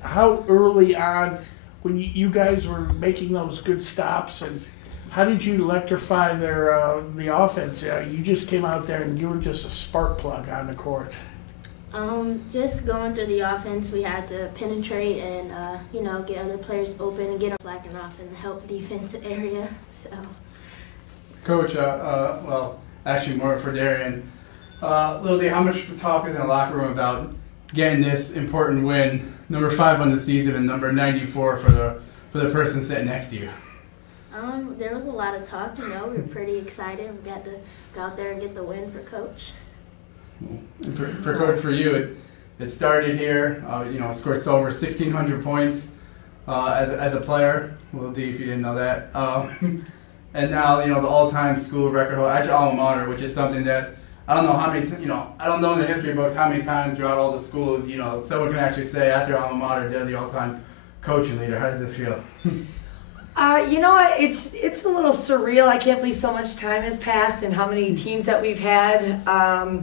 How early on, when you guys were making those good stops, and how did you electrify the offense? You just came out there and you were just a spark plug on the court. Just going through the offense, we had to penetrate and get other players open and get them slacking off in the help defensive area. So, Coach, well, actually more for Darianne. Little D, how much talk is in the locker room about getting this important win, number 5 on the season and number 94 for the person sitting next to you? There was a lot of talk. We were pretty excited. We got to go out there and get the win for Coach. For Coach, for you, it started here. Scored over 1,600 points as a player. Little D, if you didn't know that. And now, the all-time school record holder at your alma mater, which is something that I don't know how many, I don't know in the history books how many times throughout all the schools, someone can actually say at their alma mater they're the all-time coaching leader. How does this feel? You know what? It's a little surreal. I can't believe so much time has passed and how many teams that we've had. I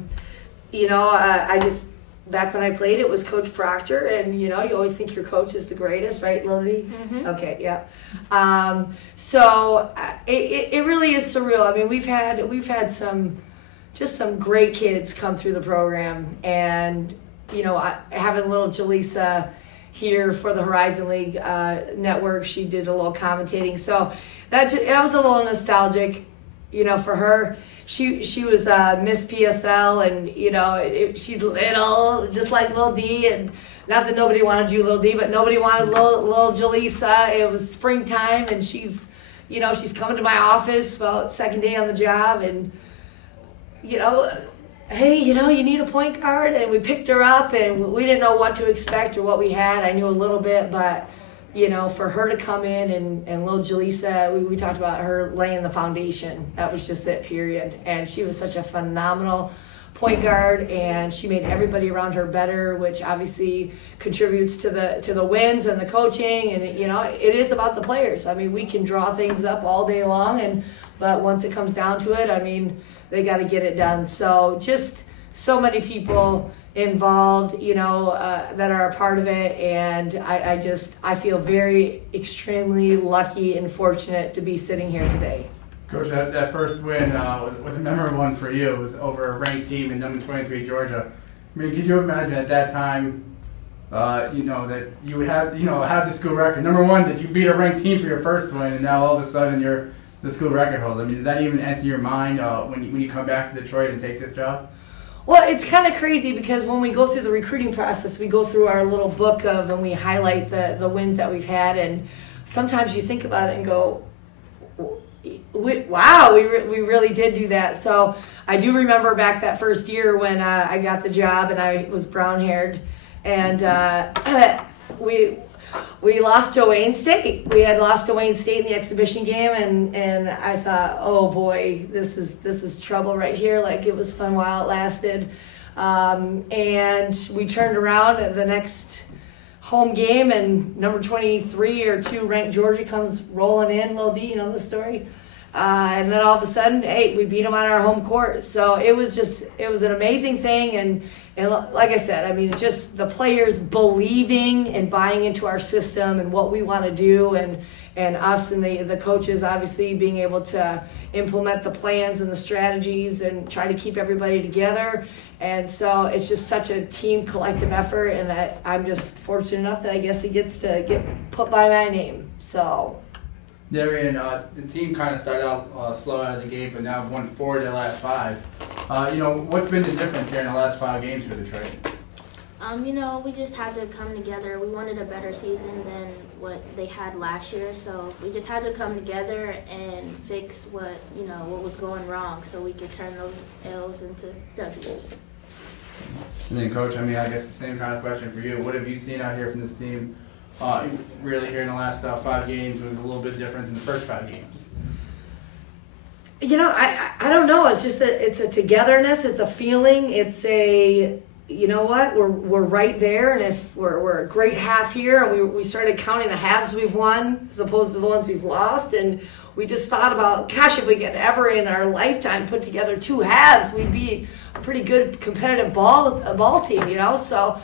just, back when I played, it was Coach Proctor, and you always think your coach is the greatest, right, Lizzie? Mm-hmm. Okay, yeah. So it really is surreal. I mean, we've had some great kids come through the program, and having little Jaleesa here for the Horizon League network, she did a little commentating, so that was a little nostalgic. For her, she was Miss PSL, and she's little, just like Lil D, and not that nobody wanted to do Lil D, but nobody wanted Lil Jaleesa. It was springtime, and she's coming to my office about second day on the job, and hey, you need a point guard, and we picked her up, and we didn't know what to expect or what we had. I knew a little bit, but for her to come in and little Jaleesa, we talked about her laying the foundation. That was just it, period. And she was such a phenomenal point guard, and she made everybody around her better, which obviously contributes to the wins and the coaching. And it is about the players. I mean, we can draw things up all day long, but once it comes down to it, I mean, they got to get it done. So just so many people involved, that are a part of it, and I feel very extremely lucky and fortunate to be sitting here today. Coach, that first win was a memorable one for you. It was over a ranked team in number 23 Georgia. I mean, could you imagine at that time, that you would have the school record? Number one, that you beat a ranked team for your first win, and now all of a sudden you're the school record holder. I mean, did that even enter your mind when you come back to Detroit and take this job? Well, it's kind of crazy because when we go through the recruiting process, we go through our little book and we highlight the wins that we've had, and sometimes you think about it and go, wow, we really did do that. So I do remember back that first year when I got the job and I was brown-haired, and we lost to Wayne State. We had lost to Wayne State in the exhibition game, and I thought, oh boy, this is trouble right here. Like, it was fun while it lasted. And we turned around at the next home game, and number 23 or 2 ranked Georgia comes rolling in. Lil D, you know the story? And then all of a sudden, hey, we beat them on our home court. So it was an amazing thing. And like I said, I mean, just the players believing and buying into our system and what we want to do, and us and the coaches obviously being able to implement the plans and the strategies and try to keep everybody together. And so it's just such a team collective effort, and I'm just fortunate enough that I guess it gets to get put by my name. So. Darianne, the team kind of started out slow out of the gate, but now won 4 of their last 5. What's been the difference here in the last 5 games for Detroit? We just had to come together. We wanted a better season than what they had last year, so we just had to come together and fix what was going wrong, so we could turn those L's into W's. And then, Coach, I guess the same kind of question for you. What have you seen out here from this team? Really, here in the last 5 games was a little bit different than the first 5 games. I don't know. It's just it's a togetherness. It's a feeling. It's a, we're right there, and if we're a great half here, and we started counting the halves we've won as opposed to the ones we've lost, and we just thought about, gosh, if we could ever in our lifetime put together 2 halves, we'd be a pretty good competitive ball team, So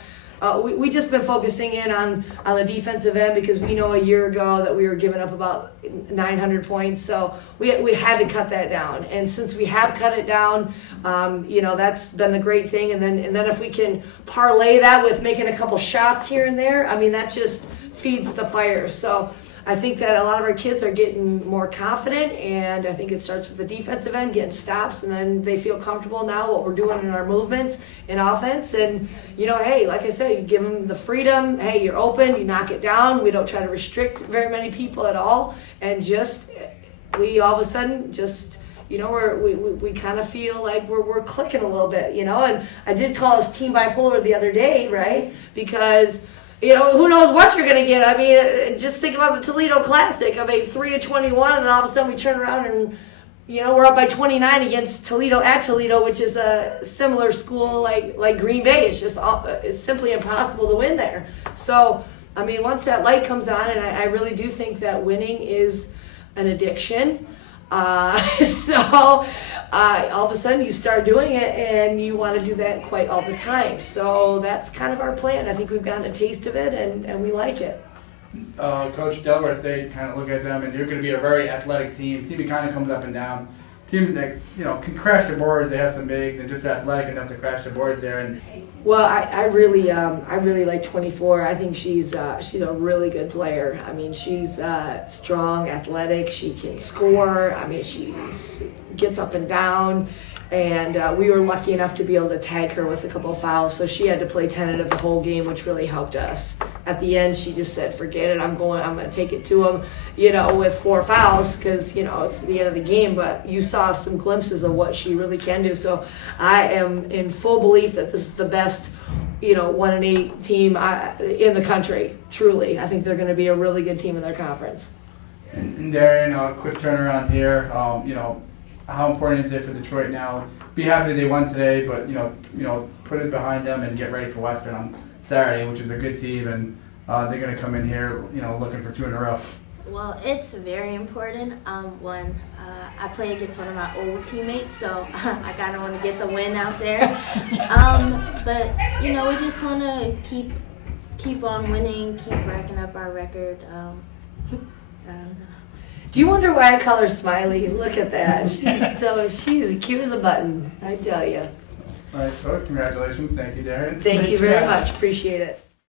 we just been focusing in on the defensive end because we know a year ago that we were giving up about 900 points. So we had to cut that down. And since we have cut it down, that's been the great thing. And then if we can parlay that with making a couple shots here and there, I mean, that just feeds the fire. So I think that a lot of our kids are getting more confident, and I think it starts with the defensive end, getting stops, and then they feel comfortable now what we're doing in our movements in offense. And, hey, like I said, you give them the freedom. Hey, you're open, you knock it down. We don't try to restrict very many people at all. And we all of a sudden just, we kind of feel like we're clicking a little bit, And I did call us team bipolar the other day, right? Because who knows what you're going to get. I mean, just think about the Toledo Classic. I mean, 3 of 21, and then all of a sudden we turn around and, we're up by 29 against Toledo at Toledo, which is a similar school like Green Bay. It's simply impossible to win there. So, I mean, once that light comes on, and I really do think that winning is an addiction. All of a sudden you start doing it and you want to do that quite all the time. So that's kind of our plan. I think we've gotten a taste of it and we like it. Coach, Delaware State, kind of look at them, and you're going to be a very athletic team. Team that kind of comes up and down. Team that can crash the boards. They have some bigs and just athletic enough to crash the boards there. And well, I really like 24. I think she's a really good player. I mean, she's strong, athletic. She can score. I mean, she gets up and down. And we were lucky enough to be able to tag her with a couple of fouls, so she had to play tentative the whole game, which really helped us. At the end, she just said, "Forget it. I'm going to take it to them," with 4 fouls because it's the end of the game. But you saw some glimpses of what she really can do. So I am in full belief that this is the best 1-8 team in the country. Truly, I think they're going to be a really good team in their conference. And Darianne, a quick turnaround here. How important is it for Detroit now? Be happy they won today, but put it behind them and get ready for Western on Saturday, which is a good team, and they're going to come in here, looking for 2 in a row. Well, it's very important. One, I play against one of my old teammates, so I kind of want to get the win out there. But we just want to keep on winning, keep racking up our record. I don't know. Do you wonder why I call her Smiley? Look at that. She's as cute as a button, I tell you. All right, so congratulations. Thank you, Darren. Thank you very much. Appreciate it.